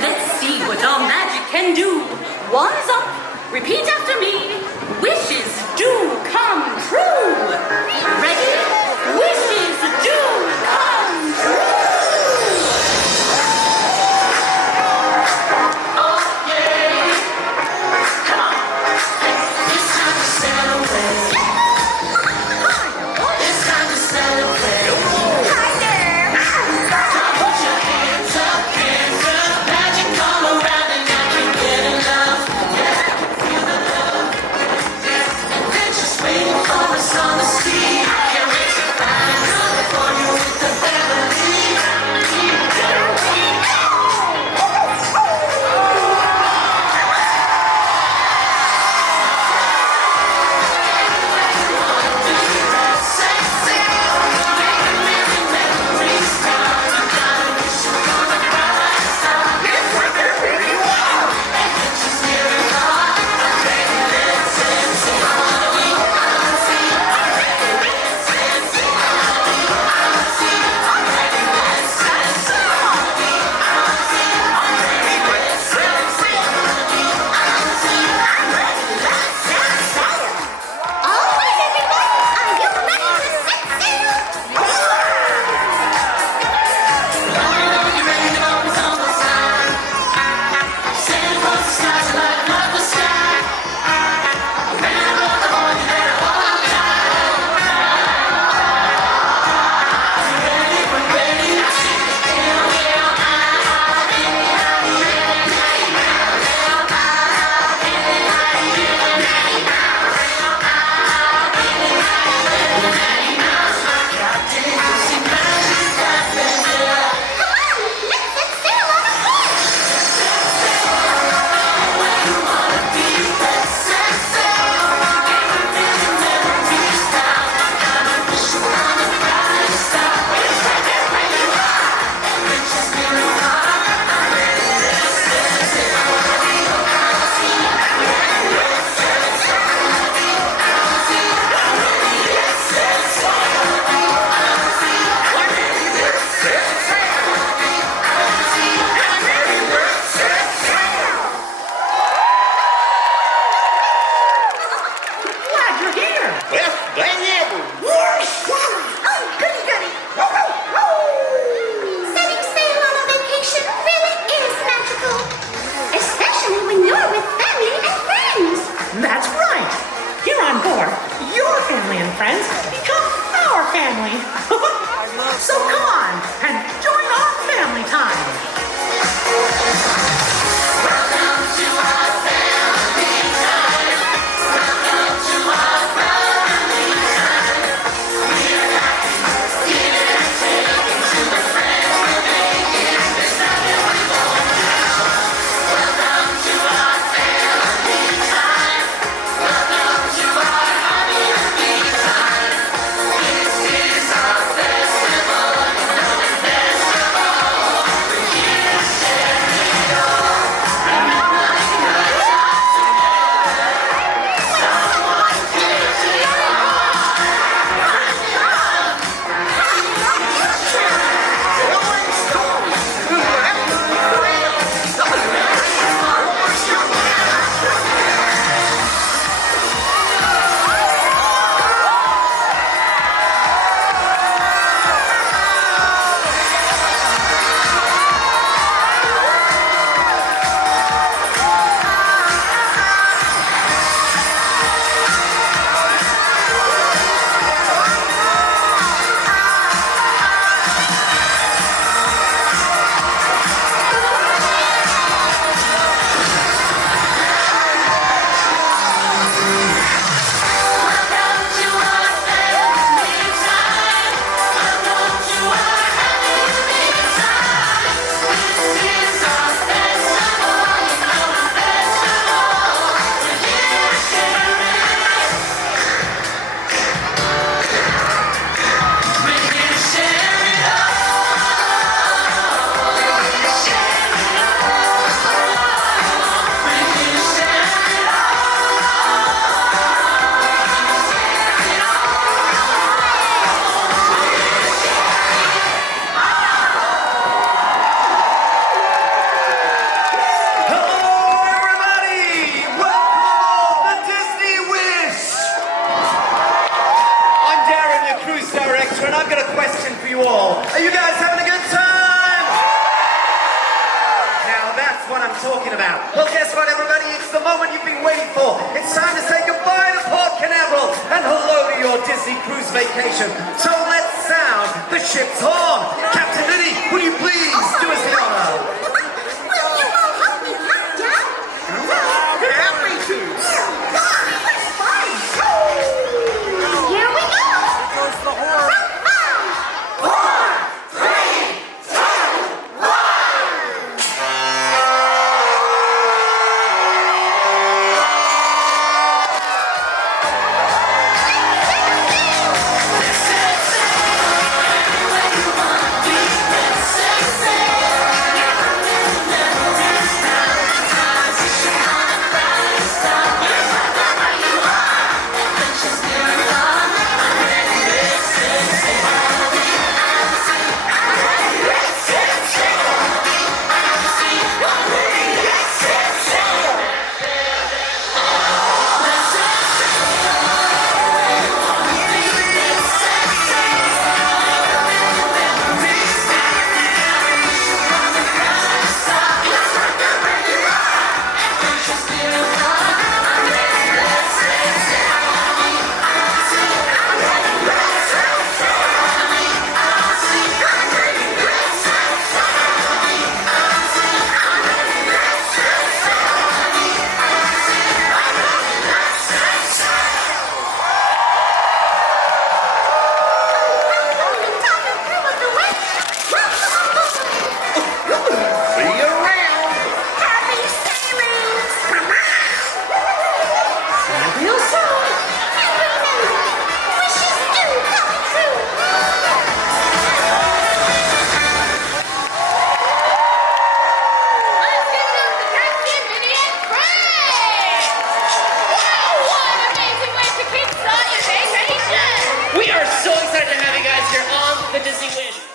Let's see what our magic can do. One's up. Repeat after me. Wishes do come true. Ready? Wishes do come true. Oh, yeah. Come on. It's time to celebrate. It's time to celebrate. Hi there. Now put your hands up, hands up. Magic come around and I can't get enough. Yeah, I can feel the love. And they're just waiting for us on the street. Can't wait to find talking about. Well, guess what, everybody? It's the moment you've been waiting for. It's time to say goodbye to Port Canaveral and hello to your Disney cruise vacation. So let's sound the ship's horn. Captain Liddy, would you please do us the honor? Will you all help me, Captain? Happy to. Here we go! Goes the horn. We are so excited to have you guys here on the Disney Wish.